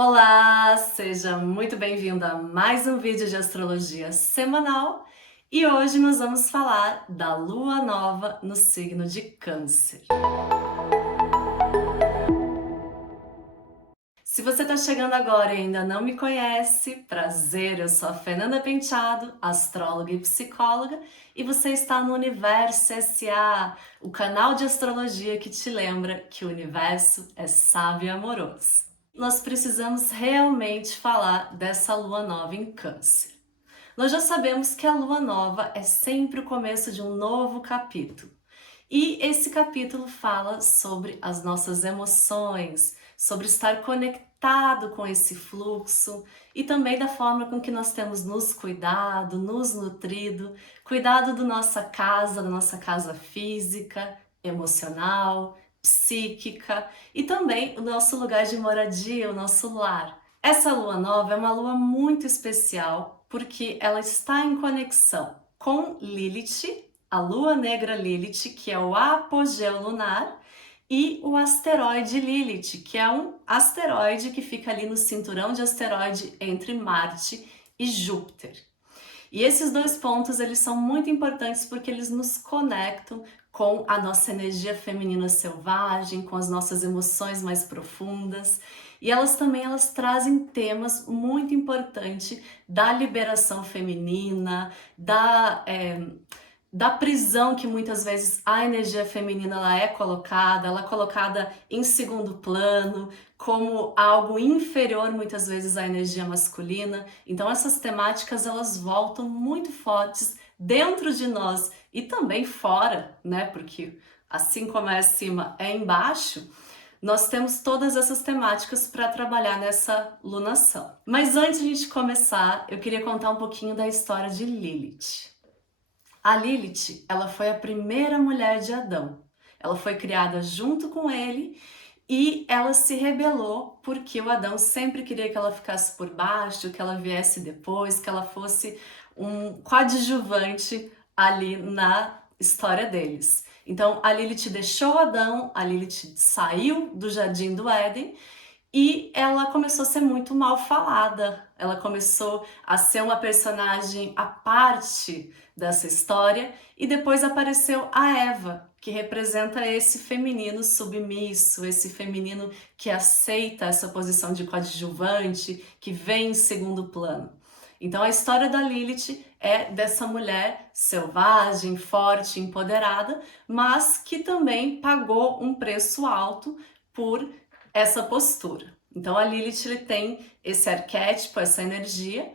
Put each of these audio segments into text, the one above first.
Olá, seja muito bem-vindo a mais um vídeo de astrologia semanal e hoje nós vamos falar da lua nova no signo de Câncer. Se você está chegando agora e ainda não me conhece, prazer, eu sou a Fernanda Penteado, astróloga e psicóloga, e você está no Universo SA, o canal de astrologia que te lembra que o universo é sábio e amoroso. Nós precisamos realmente falar dessa lua nova em Câncer. Nós já sabemos que a lua nova é sempre o começo de um novo capítulo. E esse capítulo fala sobre as nossas emoções, sobre estar conectado com esse fluxo e também da forma com que nós temos nos cuidado, nos nutrido, cuidado da nossa casa física, emocional, psíquica e também o nosso lugar de moradia, o nosso lar. Essa lua nova é uma lua muito especial porque ela está em conexão com Lilith, a lua negra Lilith, que é o apogeu lunar, e o asteroide Lilith, que é um asteroide que fica ali no cinturão de asteroide entre Marte e Júpiter. E esses dois pontos, eles são muito importantes porque eles nos conectam com a nossa energia feminina selvagem, com as nossas emoções mais profundas. E elas trazem temas muito importantes da liberação feminina, da prisão que muitas vezes a energia feminina ela é colocada em segundo plano, como algo inferior muitas vezes à energia masculina. Então essas temáticas elas voltam muito fortes dentro de nós e também fora, né? Porque assim como é acima é embaixo. Nós temos todas essas temáticas para trabalhar nessa lunação. Mas antes de a gente começar, eu queria contar um pouquinho da história de Lilith. A Lilith, ela foi a primeira mulher de Adão. Ela foi criada junto com ele e ela se rebelou porque o Adão sempre queria que ela ficasse por baixo, que ela viesse depois, que ela fosse um coadjuvante ali na história deles. Então a Lilith deixou Adão, a Lilith saiu do Jardim do Éden e ela começou a ser muito mal falada. Ela começou a ser uma personagem à parte dessa história e depois apareceu a Eva, que representa esse feminino submisso, esse feminino que aceita essa posição de coadjuvante, que vem em segundo plano. Então a história da Lilith é dessa mulher selvagem, forte, empoderada, mas que também pagou um preço alto por essa postura. Então a Lilith ele tem esse arquétipo, essa energia,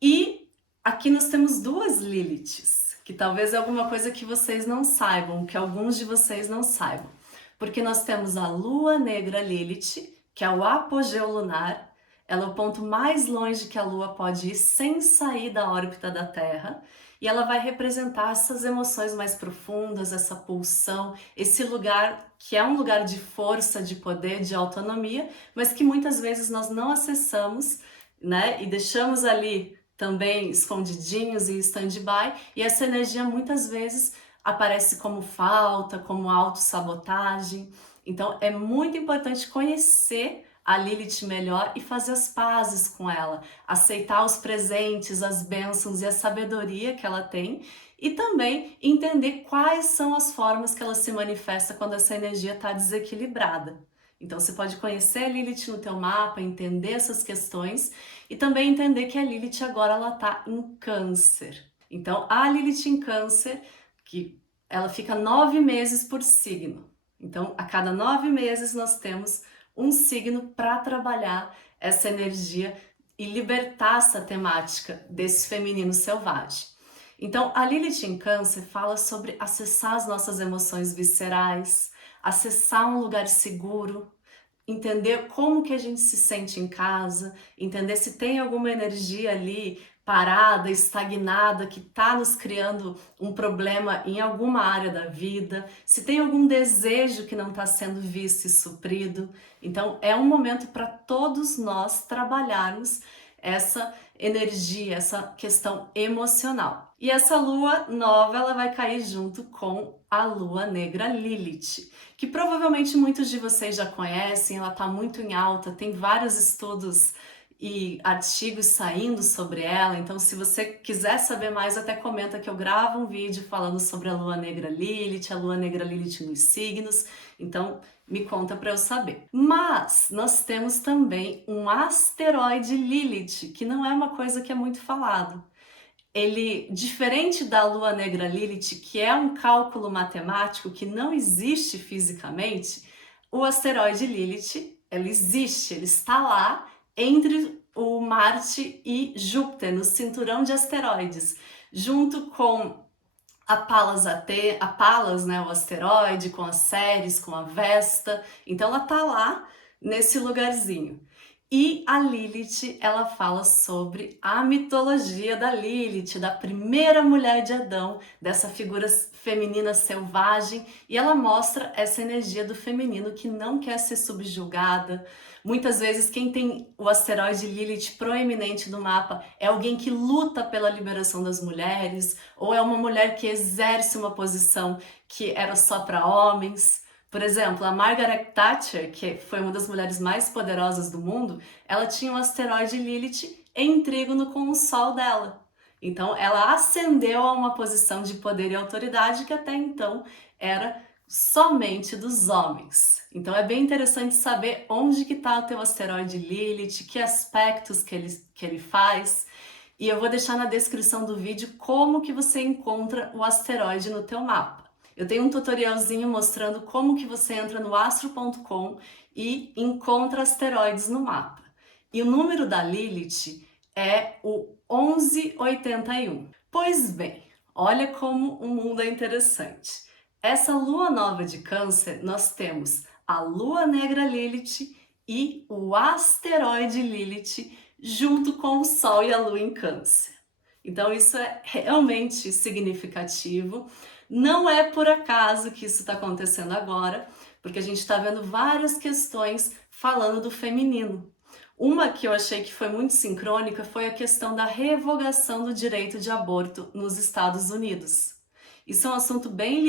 e aqui nós temos duas Liliths, que talvez é alguma coisa que vocês não saibam, que alguns de vocês não saibam. Porque nós temos a lua negra Lilith, que é o apogeu lunar, ela é o ponto mais longe que a lua pode ir sem sair da órbita da Terra, e ela vai representar essas emoções mais profundas, essa pulsão, esse lugar que é um lugar de força, de poder, de autonomia, mas que muitas vezes nós não acessamos, né? E deixamos ali também escondidinhos em stand-by, e essa energia muitas vezes aparece como falta, como autossabotagem. Então é muito importante conhecer a Lilith melhor e fazer as pazes com ela, aceitar os presentes, as bênçãos e a sabedoria que ela tem e também entender quais são as formas que ela se manifesta quando essa energia está desequilibrada. Então você pode conhecer a Lilith no teu mapa, entender essas questões e também entender que a Lilith agora ela está em Câncer. Então a Lilith em Câncer, que ela fica 9 meses por signo. Então a cada 9 meses nós temos um signo para trabalhar essa energia e libertar essa temática desse feminino selvagem. Então, a Lilith em Câncer fala sobre acessar as nossas emoções viscerais, acessar um lugar seguro, entender como que a gente se sente em casa, entender se tem alguma energia ali parada, estagnada, que está nos criando um problema em alguma área da vida, se tem algum desejo que não está sendo visto e suprido. Então, é um momento para todos nós trabalharmos essa energia, essa questão emocional. E essa lua nova, ela vai cair junto com a lua negra Lilith, que provavelmente muitos de vocês já conhecem, ela está muito em alta, tem vários estudos e artigos saindo sobre ela, então se você quiser saber mais, até comenta que eu gravo um vídeo falando sobre a lua negra Lilith, a lua negra Lilith nos signos, então me conta para eu saber. Mas nós temos também um asteroide Lilith, que não é uma coisa que é muito falado. Ele, diferente da lua negra Lilith, que é um cálculo matemático que não existe fisicamente, o asteroide Lilith, ele existe, ele está lá entre o Marte e Júpiter, no cinturão de asteroides, junto com a Pallas, né, o asteroide, com a Ceres, com a Vesta. Então ela tá lá nesse lugarzinho. E a Lilith, ela fala sobre a mitologia da Lilith, da primeira mulher de Adão, dessa figura feminina selvagem, e ela mostra essa energia do feminino que não quer ser subjugada. Muitas vezes quem tem o asteroide Lilith proeminente no mapa é alguém que luta pela liberação das mulheres, ou é uma mulher que exerce uma posição que era só para homens. Por exemplo, a Margaret Thatcher, que foi uma das mulheres mais poderosas do mundo, ela tinha um asteroide Lilith em trígono com o Sol dela. Então, ela ascendeu a uma posição de poder e autoridade que até então era somente dos homens. Então, é bem interessante saber onde que está o teu asteroide Lilith, que aspectos que ele faz. E eu vou deixar na descrição do vídeo como que você encontra o asteroide no teu mapa. Eu tenho um tutorialzinho mostrando como que você entra no astro.com e encontra asteroides no mapa. E o número da Lilith é o 1181. Pois bem, olha como o mundo é interessante. Essa lua nova de Câncer, nós temos a lua negra Lilith e o asteroide Lilith junto com o Sol e a Lua em Câncer. Então isso é realmente significativo. Não é por acaso que isso está acontecendo agora, porque a gente está vendo várias questões falando do feminino. Uma que eu achei que foi muito sincrônica foi a questão da revogação do direito de aborto nos Estados Unidos. Isso é um assunto bem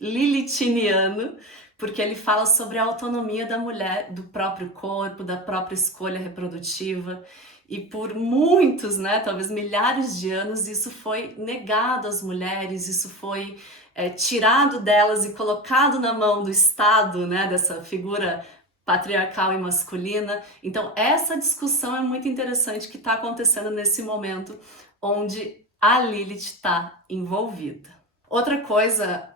lilithiniano, porque ele fala sobre a autonomia da mulher, do próprio corpo, da própria escolha reprodutiva. E por muitos, né, talvez milhares de anos, isso foi negado às mulheres, isso foi tirado delas e colocado na mão do Estado, né, dessa figura patriarcal e masculina. Então, essa discussão é muito interessante que está acontecendo nesse momento onde a Lilith está envolvida. Outra coisa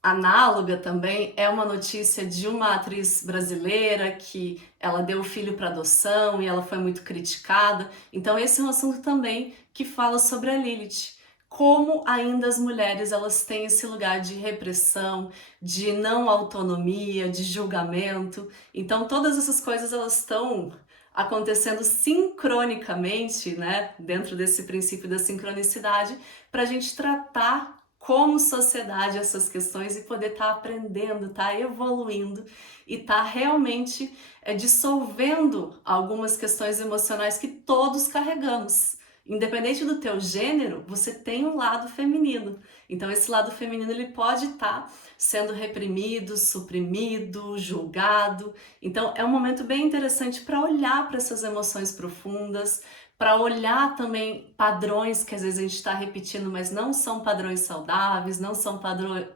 análoga também é uma notícia de uma atriz brasileira que ela deu o filho para adoção e ela foi muito criticada. Então esse é um assunto também que fala sobre a Lilith. Como ainda as mulheres elas têm esse lugar de repressão, de não autonomia, de julgamento. Então todas essas coisas elas estão acontecendo sincronicamente, né, dentro desse princípio da sincronicidade, para a gente tratar como sociedade essas questões e poder estar aprendendo, estar evoluindo e estar realmente dissolvendo algumas questões emocionais que todos carregamos. Independente do teu gênero, você tem um lado feminino. Então esse lado feminino ele pode estar sendo reprimido, suprimido, julgado. Então é um momento bem interessante para olhar para essas emoções profundas, para olhar também padrões que às vezes a gente está repetindo, mas não são padrões saudáveis, não são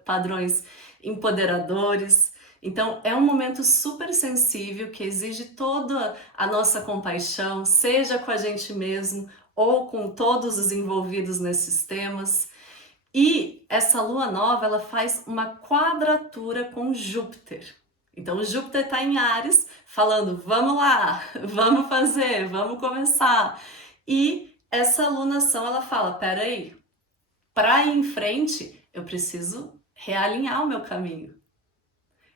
padrões empoderadores. Então é um momento super sensível que exige toda a nossa compaixão, seja com a gente mesmo ou com todos os envolvidos nesses temas. E essa lua nova, ela faz uma quadratura com Júpiter. Então, o Júpiter está em Áries, falando, vamos lá, vamos fazer, vamos começar. E essa alunação, ela fala, peraí, para ir em frente, eu preciso realinhar o meu caminho.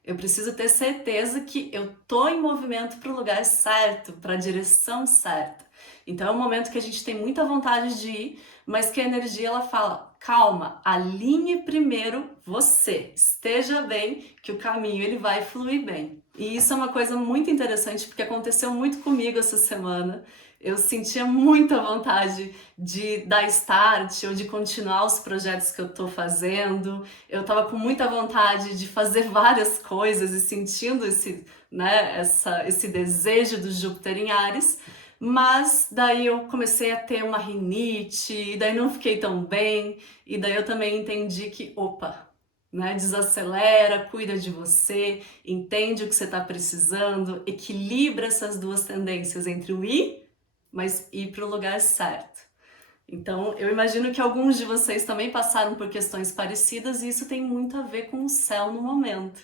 Eu preciso ter certeza que eu tô em movimento para o lugar certo, para a direção certa. Então é um momento que a gente tem muita vontade de ir, mas que a energia ela fala, calma, alinhe primeiro você, esteja bem, que o caminho ele vai fluir bem. E isso é uma coisa muito interessante, porque aconteceu muito comigo essa semana, Eu sentia muita vontade de dar start ou de continuar os projetos que eu estou fazendo. Eu estava com muita vontade de fazer várias coisas e sentindo esse, né, esse desejo do Júpiter em Áries, mas daí eu comecei a ter uma rinite, e daí não fiquei tão bem, e daí eu também entendi que, opa, né, desacelera, cuida de você, entende o que você está precisando, equilibra essas duas tendências entre o ir, mas ir para o lugar certo. Então, eu imagino que alguns de vocês também passaram por questões parecidas e isso tem muito a ver com o céu no momento.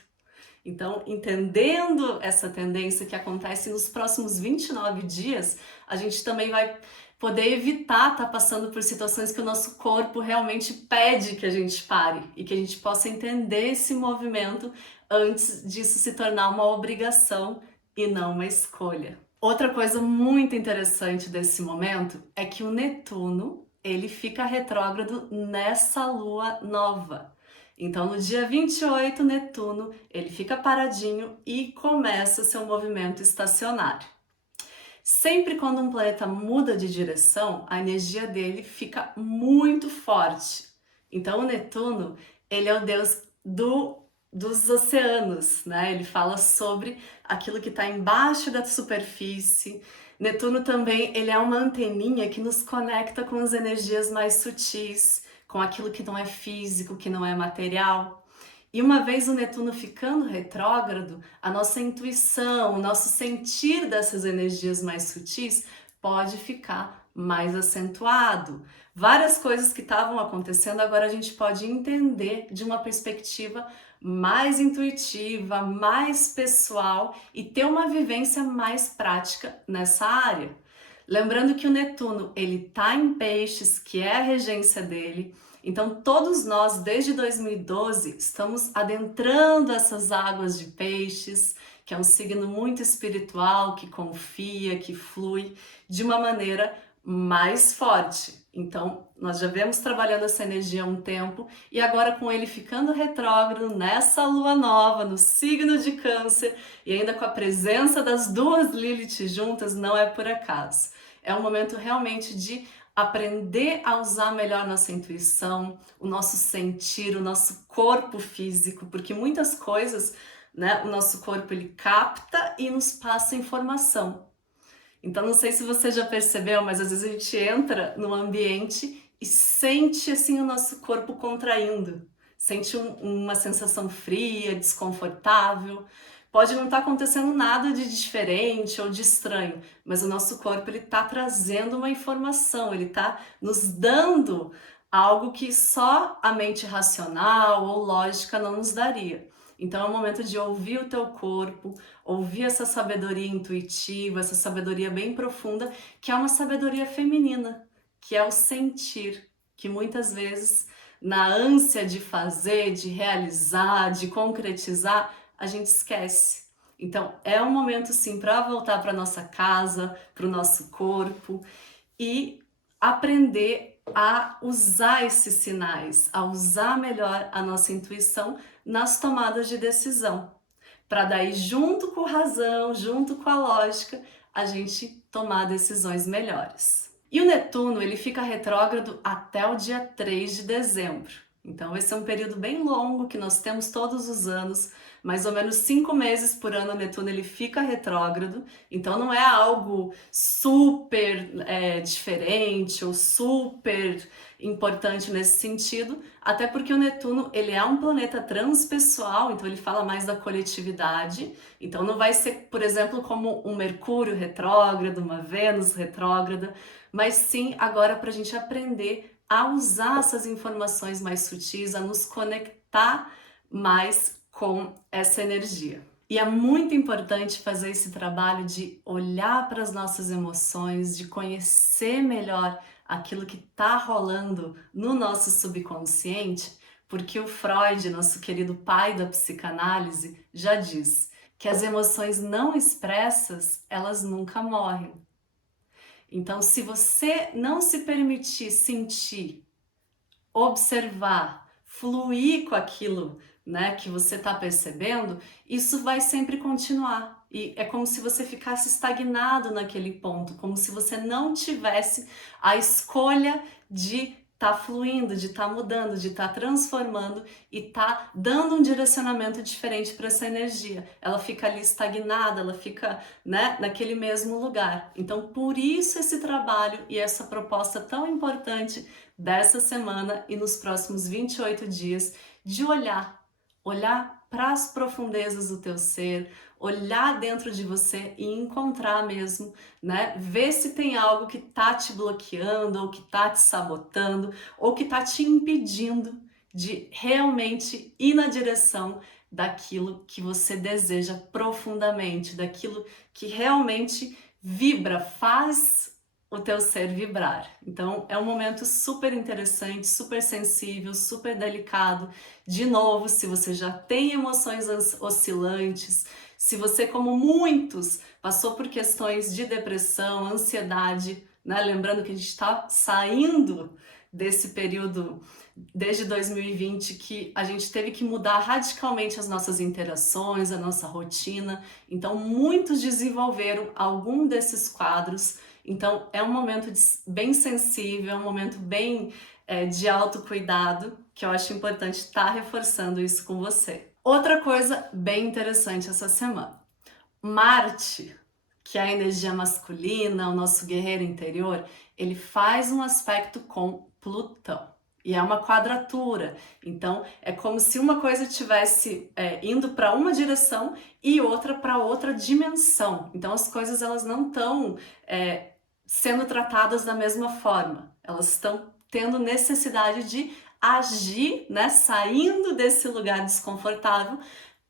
Então, entendendo essa tendência que acontece nos próximos 29 dias, a gente também vai poder evitar estar passando por situações que o nosso corpo realmente pede que a gente pare e que a gente possa entender esse movimento antes disso se tornar uma obrigação e não uma escolha. Outra coisa muito interessante desse momento é que o Netuno, ele fica retrógrado nessa lua nova. Então, no dia 28, Netuno, ele fica paradinho e começa seu movimento estacionário. Sempre quando um planeta muda de direção, a energia dele fica muito forte. Então, o Netuno, ele é o deus dos oceanos, né? Ele fala sobre aquilo que está embaixo da superfície. Netuno também, ele é uma anteninha que nos conecta com as energias mais sutis, com aquilo que não é físico, que não é material. E uma vez o Netuno ficando retrógrado, a nossa intuição, o nosso sentir dessas energias mais sutis pode ficar mais acentuado. Várias coisas que estavam acontecendo agora a gente pode entender de uma perspectiva mais intuitiva, mais pessoal e ter uma vivência mais prática nessa área. Lembrando que o Netuno, ele tá em Peixes, que é a regência dele. Então, todos nós, desde 2012, estamos adentrando essas águas de Peixes, que é um signo muito espiritual, que confia, que flui de uma maneira mais forte. Então, nós já vemos trabalhando essa energia há um tempo e agora com ele ficando retrógrado nessa lua nova, no signo de Câncer e ainda com a presença das duas Lilith juntas, não é por acaso. É um momento realmente de aprender a usar melhor nossa intuição, o nosso sentir, o nosso corpo físico, porque muitas coisas, né, o nosso corpo ele capta e nos passa informação. Então não sei se você já percebeu, mas às vezes a gente entra no ambiente e sente assim o nosso corpo contraindo, sente uma sensação fria, desconfortável. Pode não estar acontecendo nada de diferente ou de estranho, mas o nosso corpo ele está trazendo uma informação, ele está nos dando algo que só a mente racional ou lógica não nos daria. Então é o momento de ouvir o teu corpo, ouvir essa sabedoria intuitiva, essa sabedoria bem profunda, que é uma sabedoria feminina, que é o sentir, que muitas vezes na ânsia de fazer, de realizar, de concretizar, a gente esquece. Então, é um momento sim para voltar para nossa casa, para o nosso corpo e aprender a usar esses sinais, a usar melhor a nossa intuição nas tomadas de decisão. Para daí, junto com a razão, junto com a lógica, a gente tomar decisões melhores. E o Netuno, ele fica retrógrado até o dia 3 de dezembro. Então, esse é um período bem longo que nós temos todos os anos, mais ou menos 5 meses por ano o Netuno ele fica retrógrado, então não é algo super diferente ou super importante nesse sentido, até porque o Netuno ele é um planeta transpessoal, então ele fala mais da coletividade, então não vai ser, por exemplo, como um Mercúrio retrógrado, uma Vênus retrógrada, mas sim agora para a gente aprender a usar essas informações mais sutis, a nos conectar mais com essa energia. E é muito importante fazer esse trabalho de olhar para as nossas emoções, de conhecer melhor aquilo que está rolando no nosso subconsciente, porque o Freud, nosso querido pai da psicanálise, já diz que as emoções não expressas, elas nunca morrem. Então, se você não se permitir sentir, observar, fluir com aquilo, né, que você está percebendo, isso vai sempre continuar. e é como se você ficasse estagnado naquele ponto, como se você não tivesse a escolha de estar fluindo, de estar mudando, de estar transformando e estar dando um direcionamento diferente para essa energia. Ela fica ali estagnada, ela fica, né, naquele mesmo lugar. Então, por isso esse trabalho e essa proposta tão importante dessa semana e nos próximos 28 dias de olhar para as profundezas do teu ser, olhar dentro de você e encontrar mesmo, né? Ver se tem algo que tá te bloqueando, ou que tá te sabotando, ou que tá te impedindo de realmente ir na direção daquilo que você deseja profundamente, daquilo que realmente vibra, faz o teu ser vibrar. Então é um momento super interessante, super sensível, super delicado. De novo, se você já tem emoções oscilantes, se você, como muitos, passou por questões de depressão, ansiedade, né? Lembrando que a gente está saindo desse período desde 2020 que a gente teve que mudar radicalmente as nossas interações, a nossa rotina. Então, muitos desenvolveram algum desses quadros. Então, é um momento bem sensível, é um momento bem de autocuidado, que eu acho importante estar reforçando isso com você. Outra coisa bem interessante essa semana. Marte, que é a energia masculina, o nosso guerreiro interior, ele faz um aspecto com Plutão. E é uma quadratura. Então, é como se uma coisa estivesse indo para uma direção e outra para outra dimensão. Então, as coisas elas não estão sendo tratadas da mesma forma. Elas estão tendo necessidade de agir, né? Saindo desse lugar desconfortável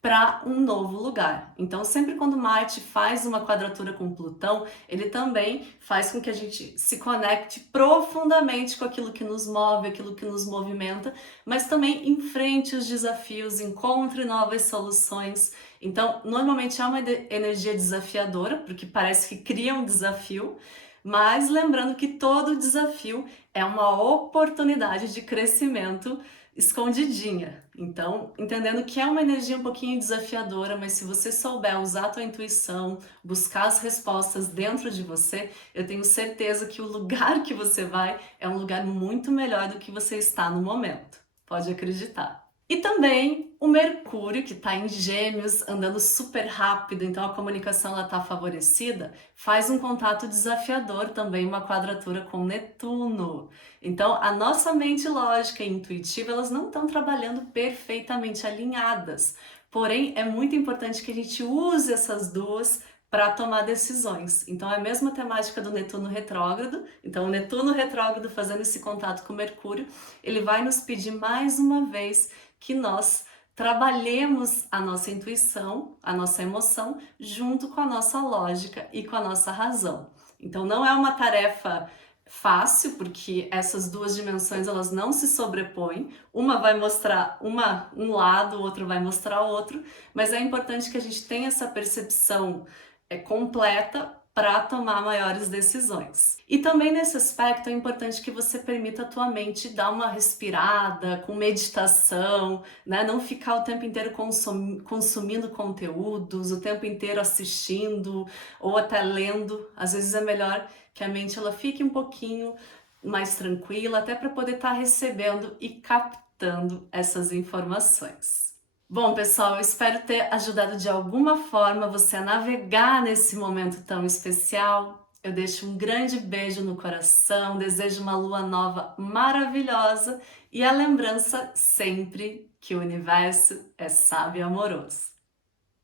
para um novo lugar. Então, sempre quando Marte faz uma quadratura com Plutão, ele também faz com que a gente se conecte profundamente com aquilo que nos move, aquilo que nos movimenta, mas também enfrente os desafios, encontre novas soluções. Então, normalmente é uma energia desafiadora, porque parece que cria um desafio, mas lembrando que todo desafio é uma oportunidade de crescimento escondidinha. Então, entendendo que é uma energia um pouquinho desafiadora, mas se você souber usar a tua intuição, buscar as respostas dentro de você, eu tenho certeza que o lugar que você vai é um lugar muito melhor do que você está no momento. Pode acreditar. E também o Mercúrio, que está em Gêmeos, andando super rápido, então a comunicação está favorecida, faz um contato desafiador também, uma quadratura com Netuno. Então a nossa mente lógica e intuitiva, elas não estão trabalhando perfeitamente alinhadas. Porém, é muito importante que a gente use essas duas para tomar decisões. Então é a mesma temática do Netuno retrógrado. Então o Netuno retrógrado fazendo esse contato com Mercúrio, ele vai nos pedir mais uma vez que nós trabalhemos a nossa intuição, a nossa emoção, junto com a nossa lógica e com a nossa razão. Então não é uma tarefa fácil, porque essas duas dimensões elas não se sobrepõem, uma vai mostrar um lado, o outro vai mostrar o outro, mas é importante que a gente tenha essa percepção completa para tomar maiores decisões. E também nesse aspecto é importante que você permita a tua mente dar uma respirada, com meditação, né? Não ficar o tempo inteiro consumindo conteúdos, o tempo inteiro assistindo ou até lendo. Às vezes é melhor que a mente ela fique um pouquinho mais tranquila, até para poder estar recebendo e captando essas informações. Bom, pessoal, eu espero ter ajudado de alguma forma você a navegar nesse momento tão especial. Eu deixo um grande beijo no coração, desejo uma lua nova maravilhosa e a lembrança sempre que o universo é sábio e amoroso.